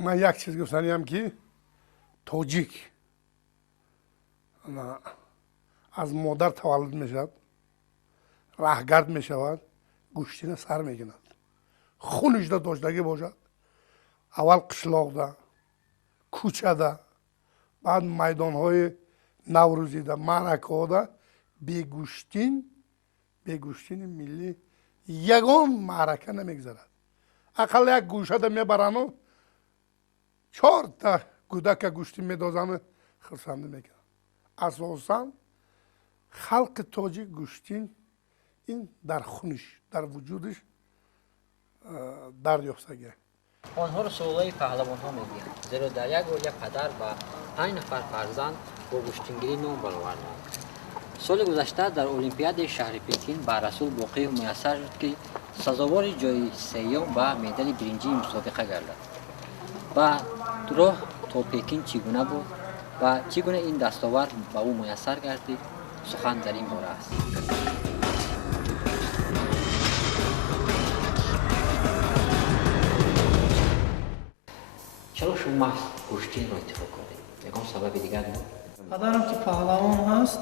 من یک چیز گفتنیم که توجیک از مادر تولد می شود، رهگرد می شود، گوشتین سر می گیند. خونش دا داشتگی باشد، اول قشلاق دا، کوچه دا، بعد میدان های نوروزی دا، معرکه ها دا، بیگوشتین ملی یگان معرکه نمیگذارد. اقل یک گوشه دا میبرن و 4 تا کودک گوشتین میدازن خرسنده میکنن. اساسا خلق تاجیک گوشتین این در خونش، در وجودش دریافتگی. آنها رو سوالای پهلوان ها میگویند، زیرا در یک اوج پدر و 5 نفر فرزند با گوشتینگیری نام برآوردند. سال گذشته در المپیاد شهر پکین به رسول باقی میسر شد که سزاوار جای سیوم و مدال برنجی مسابقه گردد. و راه تا پکین چگونه بود و چگونه این دستاورد به او میسر گردید، سخن در این باره است. چرا شما گوشتین را انتخاب کردید؟ یکم سبب دیگر بود؟ پدرم که پهلوان هست،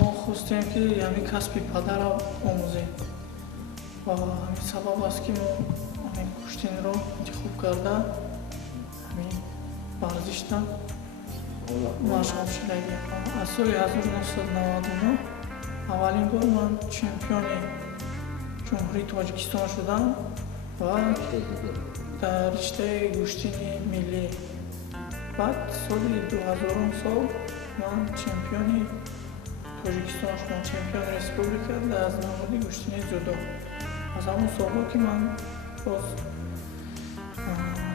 ما خواستیم که همین کسب پدر را آموزیم و همین سبب است که ما همین گوشتین را انتخاب کرده همین ورزش را مشغول شدیم. از سال 1999 اولین بار من چمپیون جمهوری تاجیکستان شدم و در رشته گوشتین ملی. بعد سال 2000 سال من چمپیون تاجیکستان شدم، چمپیون ریسپوبلیکا در نماد گوشتین زودو. از همون سالها که من باز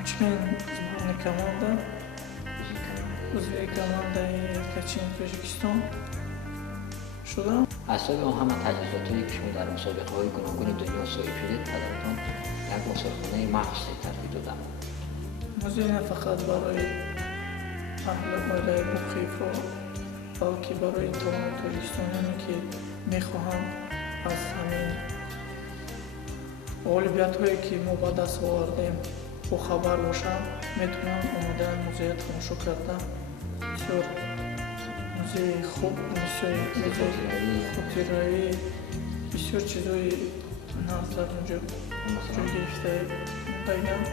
член сборной команды عضو команды کچین تاجیکستان شدم. از سال اون همه تجهیزاتی که شما در مسابقه های گوناگون دنیا صاحب شدید، پدرتان یک مسابقه مخصوصی ترتیب دادن. موضوع نه فقط برای اهل عائله مخیف رو، بلکه برای تمام تاجیکستانیانی که میخواهند از همین اولویت هایی که ما به دست آوردیم با خبر باشند، میتونن اومدن موزه تماشا کردن. بسیار موزه خوب، بسیار خاطرایی، بسیار چیزای نظر اونجا جای گرفته بگم.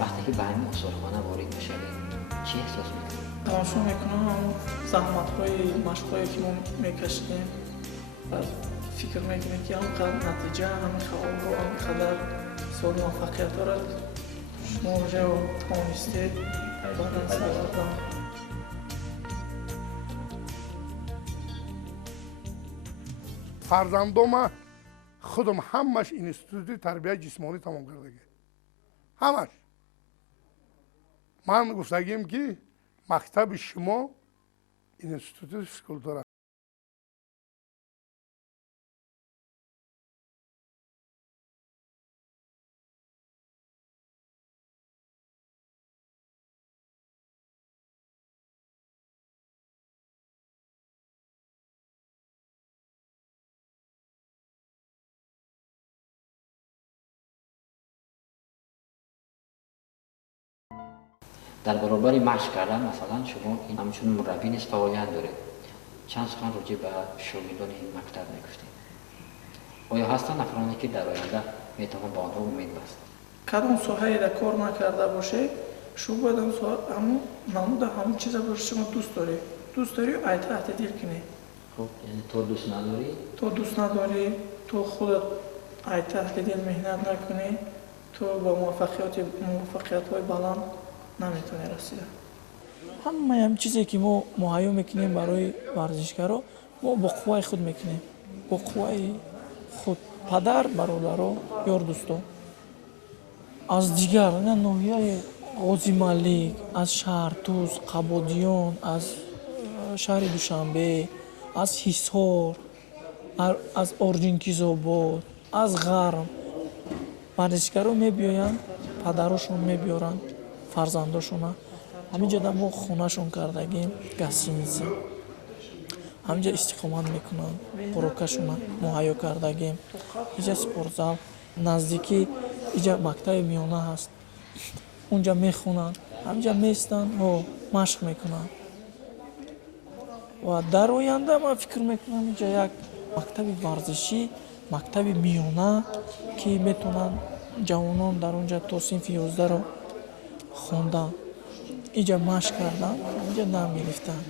وقتی که به همین مسابقه وارد میشوید چی احساس میکنید؟ تماشا میکنم همون زحمت های مشقایی که ما میکشیم و فکر میکنیم که همونقدر نتیجه، همین خواهر و همینقدر سال موفقیت دارد. شما اونجا توانستید بعد از آوردن. فرزندوم خودم همش اینستیتوت تربیت جسمانی تمام کردگی، همش. من گفتگیم که مکتب شما اینستیتوت فیزیکولتور. در برابر مشق کردن مثلا شما این همچون مربی نیست فعالیت داره. چند سخن راجع به شاگردان این مکتب میگفتید؟ آیا هستن افرادی که در آینده میتوان با آنها امید بست؟ کدام ساحه‌ای را کار نکرده باشه، شما باید اون ساحه همون نمود همون چیزا باشه شما دوست داری و تحت دل کنی. خب یعنی تو دوست نداری؟ تو دوست نداری، تو خودت تحت دل مهنت نکنی، تو با موفقیت‌های بلند نمیتونی رسید. همه چیزی که ما مهیا میکنیم برای ورزشکارا ما با قوای خود میکنیم، با قوای خود، پدر، برادر، یار، دوستا. از دیگر ناحیه غازی ملک، از شهر توس، قبادیان، از شهر دوشنبه، از حصار، از ارجنکیزآباد، از غرب ورزشکارا میبیاین، پدرشون میبیارن فرزنداشون. همینجا در ما خونهشون کردگیم، گسیمیزی همینجا استقامت میکنن، خوراکشون مهیا کردگیم. اینجا سپورت زال نزدیکی اینجا مکتب میانه هست، اونجا میخونن، همینجا میستن و مشق میکنن. و در آینده من فکر میکنم اینجا یک مکتب ورزشی، مکتب میانه که میتونن جوانان در اونجا تا صنف 11 رو خوندن، اینجا مشق کردن، اینجا نام گرفتن.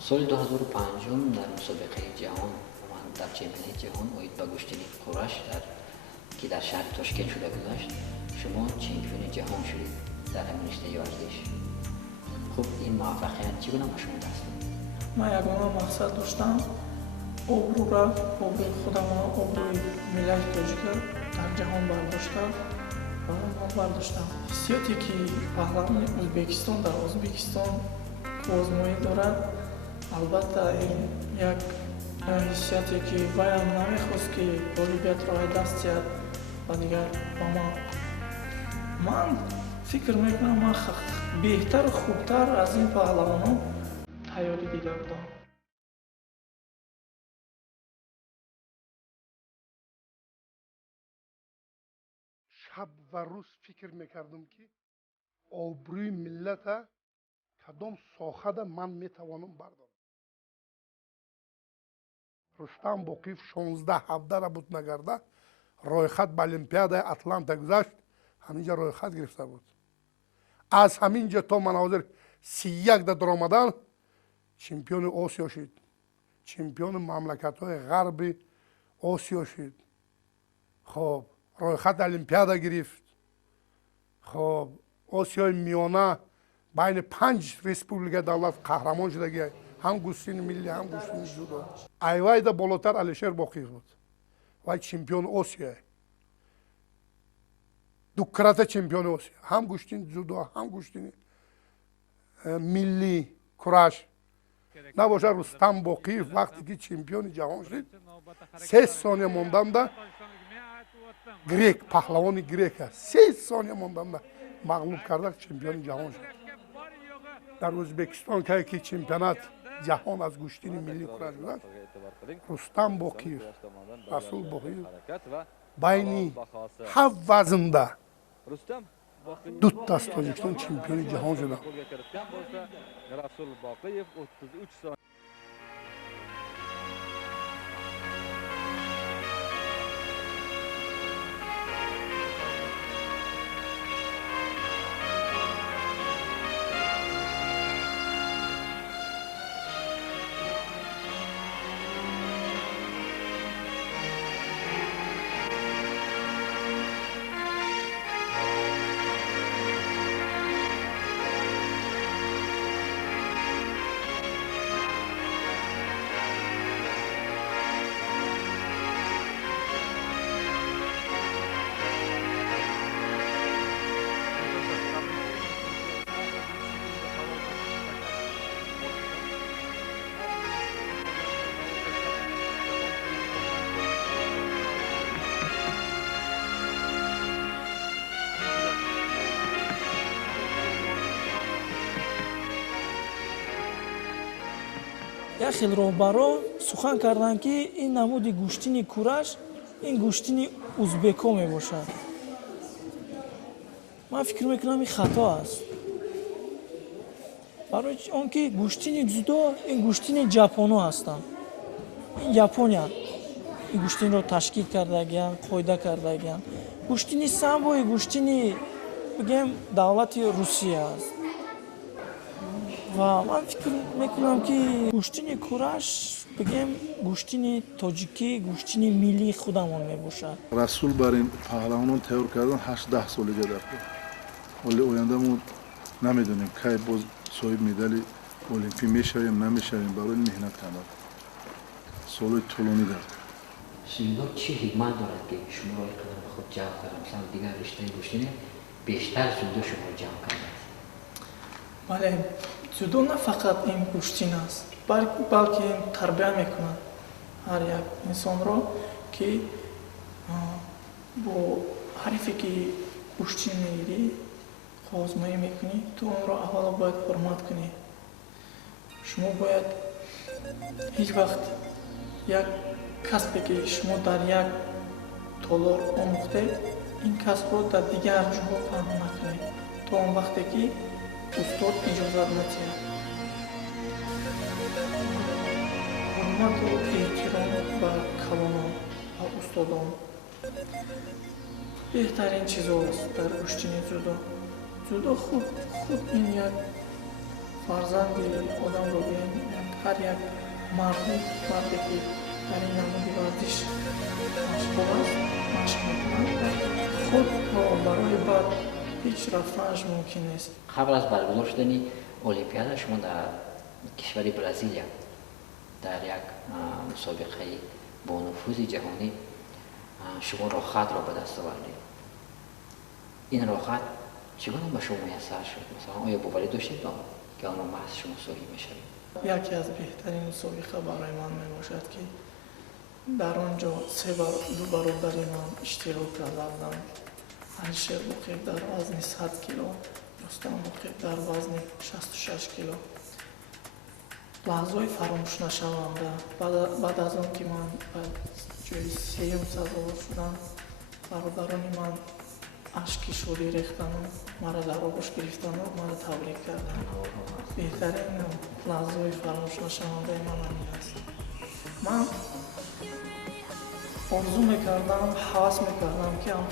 سال 2005 در مسابقه جهان من در چمپیونات جهان اوید با گشتنی قرش که در شهر تاشکند شده گذاشت، شما چمپیون جهان شدید در همین رشته ورزش. خب این موفقیت چگونه به شما دست داد؟ من یگانه مقصد داشتم آبرو را، آبروی خودم و آبروی ملت تاجیک در جهان برداشتم و من برداشتم. حسیاتی که پهلوان ازبکستان در ازبکستان آزمایی دارد، البته این یک حسیاتی که باید نمیخواست که اولمپیاد را دست دهد و دیگر با من فکر میکنم من بهتر و خوبتر از این پهلوانان تیاری دیده بودم. شب و روز فکر میکردم که آبروی ملت کدام ساخه من میتوانم بردارم. رستم باقیف 16-17 را بود نگرده رویخط به المپیاد اتلانتا گذشت، همینجا رویخط گرفته بود. از همینجا تا مناظر 31 در آمدن چمپیون آسیا شد، چمپیون مملکت های غرب آسیا شد. خب رویخط المپیاد گرفت. خب آسیای میانه بین 5 ریسپوبلیکا دولت قهرمان شده، هم گوشتین ملی هم گوشتین جودو. ایوای دا بالاتر علیشیر باقیف بود، وای چمپیون آسیا، دو کرات چمپیون آسیا، هم گوشتین جودو هم گوشتین ملی کراش. نباشه رستم باقیف وقتی که چمپیون جهان شد 3 ثانیه ماندن ده گریک پهلوان گریک 3 ثانیه ماندن ده مغلوب کرده چمپیون جهان شد. در ازبکستان که چمپیونات جهان از گوشتین ملی کراش بود، رستم باقیف رسول باقیف بین 7 وزنده دو تا از تاجیکستان چمپیون جهان شده. یک خیلی روبرو سخن کردن که این نمود گوشتین کورش این گوشتین ازبکو می باشد. من فکر میکنم این خطا است، برای آنکه گوشتین جودو این گوشتین ژاپنی هستند. این ژاپنیا این گوشتین رو تشکیل کرده گیان، قاعده کرده گیان. گوشتین سامبو این گوشتین بگم دولت روسیه است و من فکر میکنم که گوشتین کورش بگم گوشتین تاجیکی گوشتین ملی خودمون میباشد. رسول بر این پهلوانان تیار کردن 8-10 سالگی دارد، ولی آینده ما نمیدونیم که باز صاحب مدال المپی میشویم نمیشویم. برای مهنت کردن سالهای طولانی دارد. سیندو چی حکمت دارد که شما را قدم خود جمع کردن، مثلا دیگر رشته گوشتین بیشتر زودو شما جمع کردن؟ بله، جودو نه فقط این گوشتین است، بلکه این تربیت میکنند هر یک انسان را که با حریفی که گوشتین میگیری آزمایی میکنی، تو اون را اولا باید حرمت کنی. شما باید هیچ وقت як касбе ки шумо дар як толор омӯхтед ин касбро дар дигар ҷоҳо паҳн накунед то он вақте ки устод иҷозат надиҳад. ҳурмату эҳтиром ба калонон ва устодон беҳтарин чизост дар куштини ҷудо. ҷудо худ ин як фарзанди одамро биён, ҳар як марде ки дар ин намуди варзиш машғул аст, машқ мекунад, худро барои баъд пеш рафтанаш мумкин нест. قبل از برگزار شدن المپیاد شما در کشور برزیلیا در یک مسابقه با نفوذ جهانی شما راحت را به دست آوردید. این راحت چگونه به شما میسر شد؟ مثلا آیا باوری داشتید که آن محض شما صحیح میشوید؟ یکی از بهترین مسابقه برای من میباشد که در آنجا دو برادر من اشتراک کردند. علیشیر بقیب در وزن 100 کیلو، رستم بقیب در وزن 66 کیلو. لحظه‌های فراموش نشونده. بعد از آن که من به جای سیوم سزاوار شدم، برادران من اشک شادی ریختند و مرا در آغوش گرفتند و مرا تبریک کردند. بهترین لحظه‌های فراموش نشونده من همین است. من آرزو میکردم، حواس میکردم که هم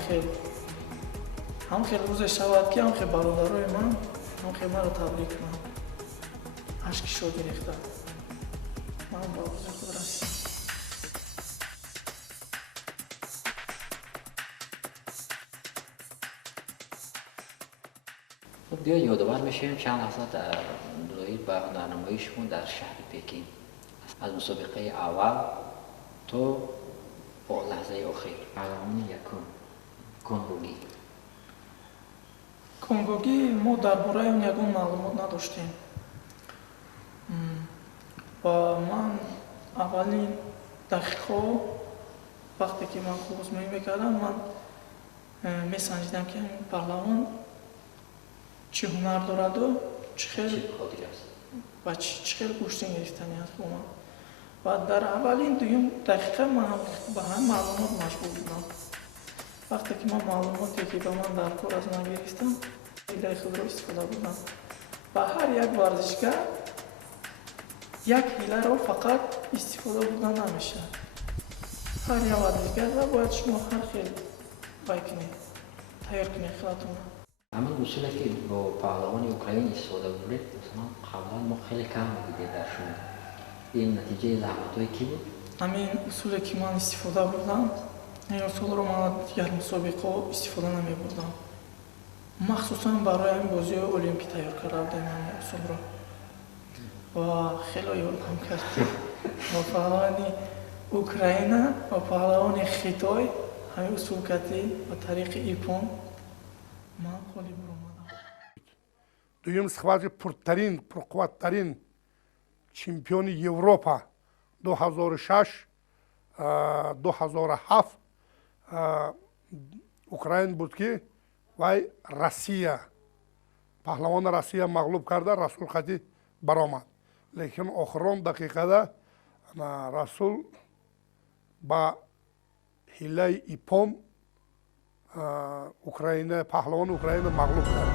خیلی روز شود که هم خیلی برادرای من هم خیلی مرا تبریک کنم. اشک شادی ریختند. من با آرزوی خود رسیدم. خب بیا یادآور میشیم چند لحظه در دلایل به هنرنمایی شما در شهر پکین از مسابقه اول تا با لحظه آخر پهلوان یکم کنگوگی. کنگوگی ما درباره اون یگان معلومات نداشتیم و من اولین دقیقه وقتی که من خوزمایی میکردم من میسنجیدم که این پهلوان چه هنر دارد و چه خیلی و چه خیلی گوشتین گرفتنی هست با من. و در اولین دویم دقیقه من به هم معلومات مشغول بودم. وقتی که من معلوماتی که به من در کار از من گرفتم ایده خود را استفاده بودم. و هر یک ورزشگر یک حیله را فقط استفاده بودن نمیشه. هر یک ورزشگر را باید شما هر خیلی بکنید، تیار کنید خودتون. همین اصولی که با پهلوان اوکراین استفاده بودید مثلا قبلا ما خیلی کم دیدیم در شما. این نتیجه زحمت‌های کی بود؟ همین اصولی که من استفاده بودم این اصول رو من دیگر مسابقه استفاده نمی بودم. مخصوصا برای این بازی المپی تیار کردم این اصول رو. و خیلی یادم کرد که با پهلوان اوکراین و پهلوان خیتای همین اصول کردی و طریق ایپون من خیلی برآمدم. دویم схватка пурқувваттарин чемпиони Европа 2006 2007 Украин буд ки вай Россия паҳлавони Россия мағлуб карда Расул Хати баромад. Лекин охирон дақиқада Расул ба ҳилаи ипон паҳлавони Украина мағлуб кард.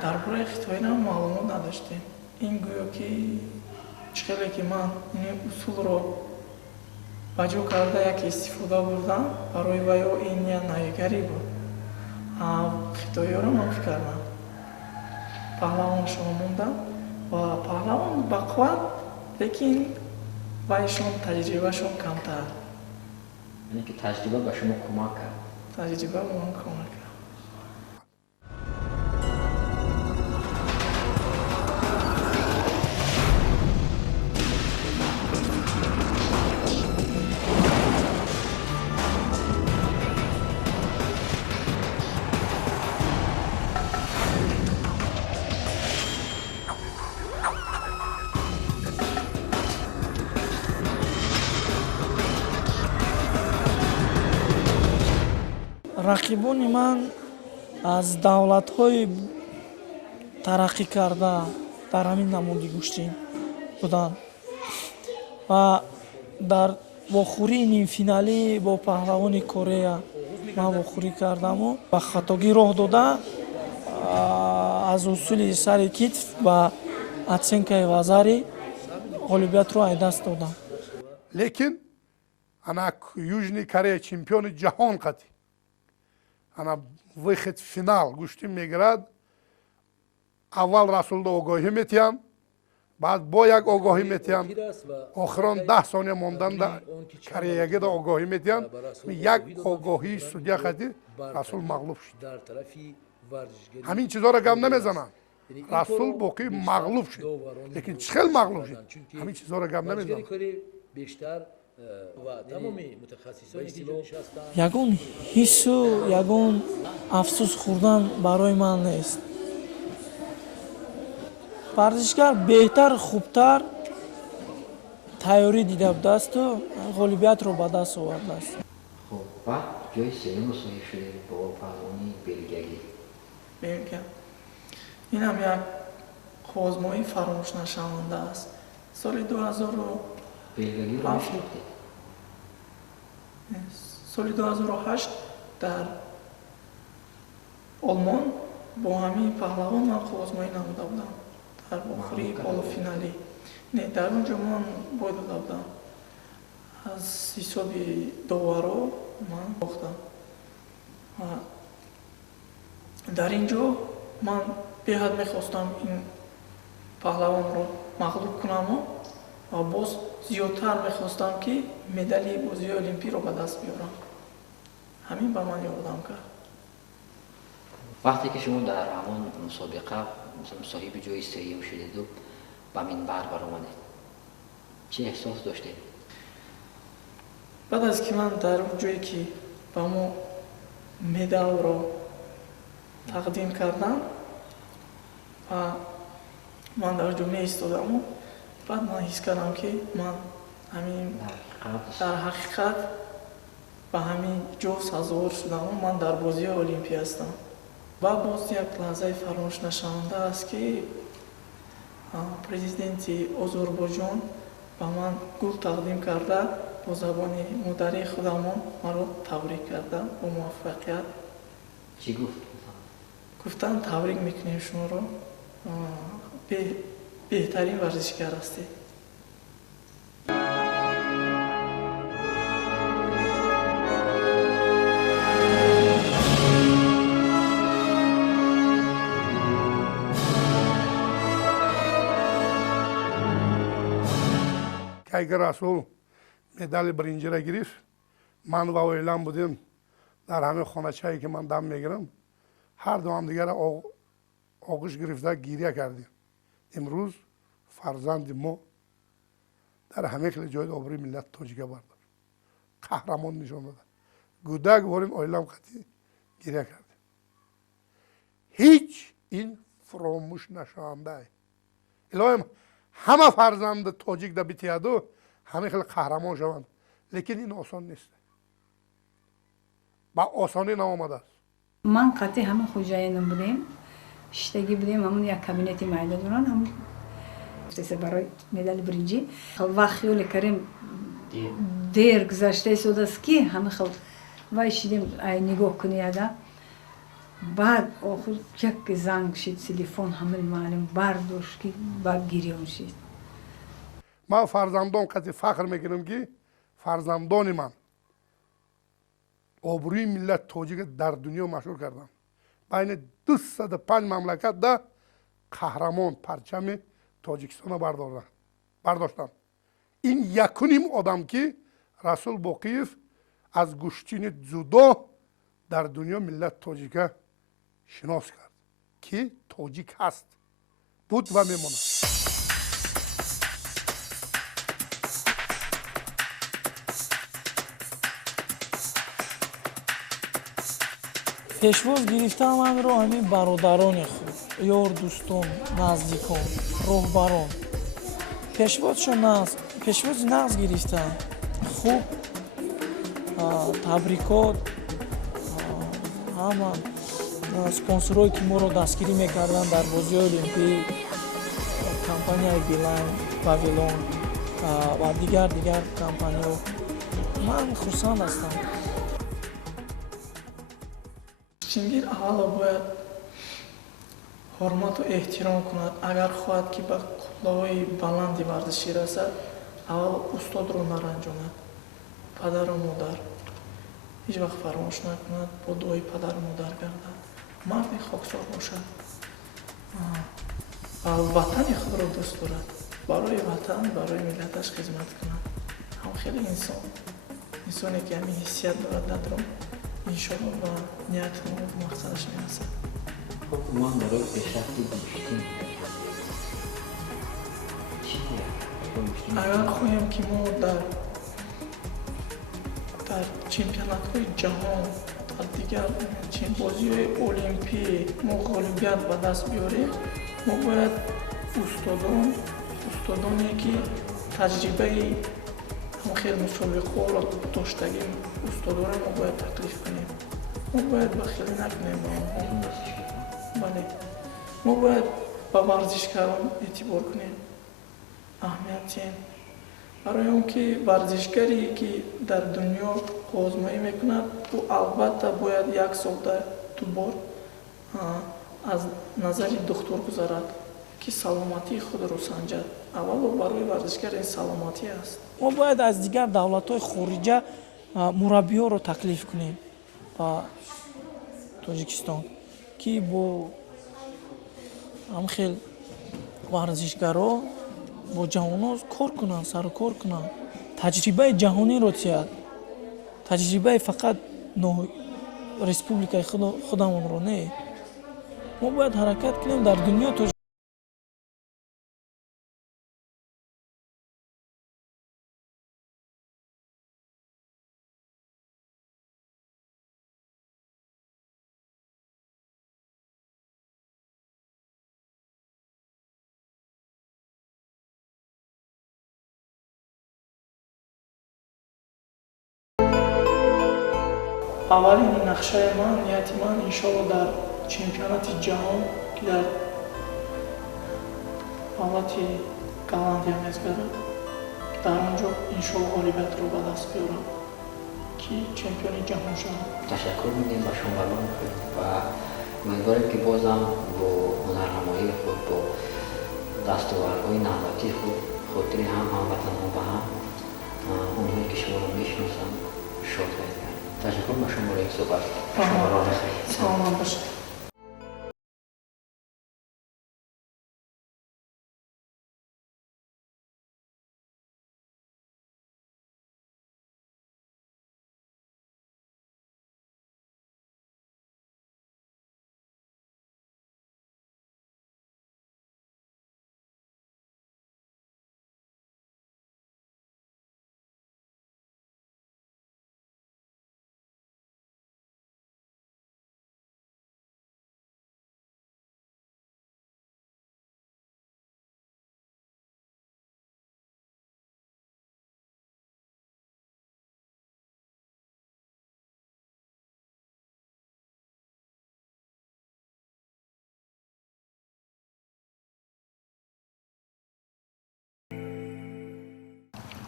درباره خیتایی هم معلومات نداشتیم. این گویا که چخیلی که من این اصول رو بجا کرده یکی استفاده بردم برای ویا این یه نایگری بود. خیتایی رو من فکر کردم. پهلوان شما موندم و پهلوان بقوت لیکن وایشون تجربه شون کمتر. یعنی که تجربه به شما کمک کرد. تجربه به من کمک کرد. рақибони ман аз давлатҳои тараққӣ карда дар ҳамин намуди гӯштин буданд ва дар вохӯрии нимфиналӣ бо паҳлавони Корея ман вохӯрӣ кардаму ба хатогӣ роҳ дода аз усули сари китф ба оценкаи вазари ғолибиятро ай даст додам. Lekin ana Южный Корея чемпиони ҷаҳон қати. Ana выход в финал гӯштӣ мегирад. Аввал Расулда огоҳӣ метиҳам, баъд бо як огоҳӣ метиҳам, охирон 10 сония монданда Кореягида огоҳӣ метиҳам. Як огоҳии судя қати Расул мағлуб шуд. ҳамин чизоро гап намезанам. Расул боқӣ мағлуб шуд. Лекин чӣ хел мағлуб шуд? ҳамин чизоро гап намезанам. ягон ҳиссу ягон афсӯс хӯрдан барои ман нест. варзишгар беҳтар хубтар тайёрӣ дида будасту ғолибиятро ба даст овардааст. خب بعد جای سوم مصاحبه شده با پهلوانی بلگیایی. بلگیا اینم یک آزمایی فراموش نشونده است. سال 2000 بلگیایی رو میشناختید؟ سال 2008 در آلمان با همین پهلوان من آزمایی نموده بودم در بخوری بالافینالی. نه در اونجا من باید داده بودم. از حسابی داورا من باختم. در اینجا من بهت میخواستم این پهلوان رو مغلوب کنم و باز زیادتر میخواستم که مدالی بازی المپی رو به دست بیارم. همین به من یادم کرد. وقتی که شما در همون مسابقه صاحب جای سوم شدید و به منبر برآمدید چه احساس داشتید؟ بعد از که من در اون جایی که به ما مدال رو تقدیم کردم و من در اونجا می ایستادم و بعد من حس کردم که من همین در حقیقت به همین جا سزاوار شدم و من در بازی المپی هستم. و باز یک لحظه فراموش نشونده است که президент Озарбойҷон ба ман гул тақдим карда бо забони модари худамон маро табрик карда бо муваффақият. چی گفت؟ گفتن تبریک میکنیم شما رو، بهترین ورزشگر هستید. اگر رسول مدال برنجی را گرفت من و اویلم بودیم در همه خانه‌چه‌ای که من دم میگیرم هر دو هم دیگر آغوش گرفته گریه کردیم. امروز فرزند ما در همه کل جای آبروی ملت تاجیک بردار قهرمان نشان داد. گودک باریم اویلم خطی گریه کردیم. هیچ این فراموش نشونده. الهیم همه فرزند تاجیک در بیتیادو همه خیلی قهرمان شوند، لیکن این آسان نیست، با آسانی نآمده است. من قطعی همه خوجاینم بودیم، شتگی بودیم، همون یک کابینتی معده دوران هم سه برای مدال برنجی. وقتی کردیم دیر گذشته شد است که همه خود وای شدیم ای نگاه کنیادا. بعد آخر یک زنگ شد تلفن همه معلم برداشت که بعد گریه شد. من فرزندان قطعی فخر میکنم که فرزندان من آبروی ملت تاجیک در دنیا مشهور کردن. بین 205 مملکت ده قهرمان پرچم تاجیکستان برداشتن. این یکونیم آدم که رسول باقیف از گوشتین جودو در دنیا ملت تاجیک شناس کرد که تاجیک هست، بود و میماند. пешвоз гирифтан манро ҳамин бародарони худ, ёр дӯстон, наздикон, роҳбарон пешвози нағз гирифтанд. хуб табрикот ҳама спонсорҳое ки моро дастгирӣ мекарданд дар бозиҳои олимпӣ, компанияи Билайн, Вавилон ва дигар компаниҳо, ман хурсанд ҳастам. Куштингир аввало бояд ҳурмату эҳтиром кунад. Агар хоҳад ки ба қутлаҳои баланди варзишӣ расад, аввало устодро наранҷонад. Падару модар ҳеҷ вақт фаромӯш накунад, бо дуои падару модар гардад, марди хоксор бошад ва ватани худро дӯст дорад, барои ватан, барои миллаташ хизмат кунад. Хеле инсоне ки ҳамин ҳиссият дорад дадро, иншоалло ба нияту мақсадаш мерасад. خب ما برای پیشرفت گوشتین چیه؟ اگر خواهیم که ما در چمپیونات‌های جهان، در دیگر بازی‌های المپی ما غالبیت به دست بیاریم، ما باید استادانی که تجربه هم خیلی مسابقه را داشتگیم استادا را ما باید تکلیف کنیم. ما باید بخیلی نکنیم با آنها. بله، ما باید با ورزشکاران اعتبار کنیم. اهمیت چیه؟ برای اون که ورزشکاری که در دنیا آزمایی میکند او البته باید 1 سال در 2 بار از نظر دکتر گذارد که سلامتی خود رو سنجد. اول برای ورزشکار این سلامتی است. ما باید از دیگر دولت‌های خارجه مربی‌ها رو تکلیف کنیم با تاجیکستان که با هم خیلی ورزشکارا با جوانان کار کنند، سر کار کنند. تجربه جهانی رو تیاد. تجربه فقط ریسپوبلیکای خودمون رو نه. ما باید حرکت کنیم در دنیا. اولین نقشه من، نیت من انشاءالله در چمپیونات جهان که در دولت گالندیا میگذرد، در آنجا انشاءالله غالبیت رو به دست بیارم که چمپیون جهان شدم. تشکر می‌کنیم با شما و امیدواریم که بازم با هنرنمایی خود، با دستاوردهای نوبتی خود، خاطر هموطنان و هم اونهایی که شما رو میشناسند شاد باشید. تشکر با شما برای صحبت. شما را بخیر. سلام باشید.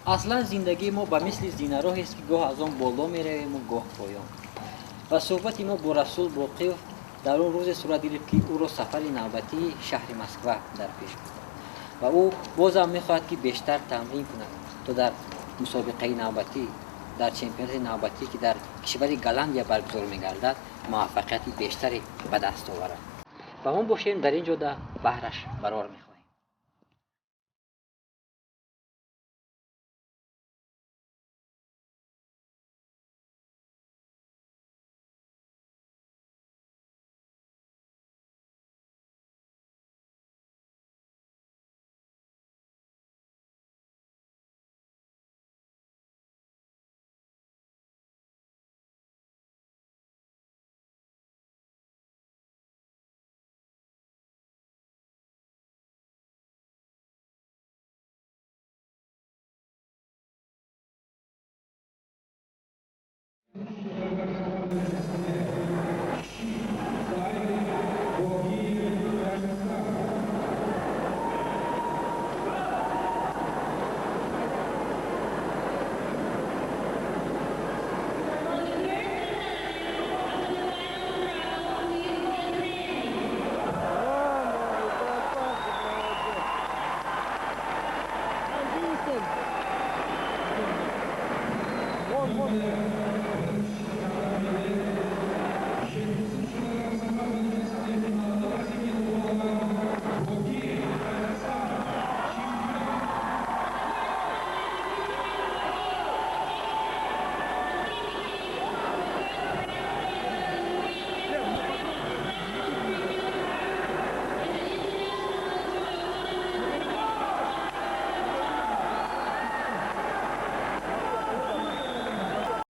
اصلا زندگی ما به مثل زینه‌راه است که گاه از آن بالا می‌رویم و گاه پایان. و صحبت ما با رسول باقی در اون روز صورت گرفت که او را سفر نوبتی شهر مسکو در پیش بود و او بازم می‌خواهد که بیشتر تمرین کند تا در مسابقه نوبتی، در چمپیونات نوبتی که در کشور گالندیا برگزار می‌گردد موفقیت بیشتری به دست آورد. و ما باشیم در اینجا در بحرش قرار می‌خواهیم.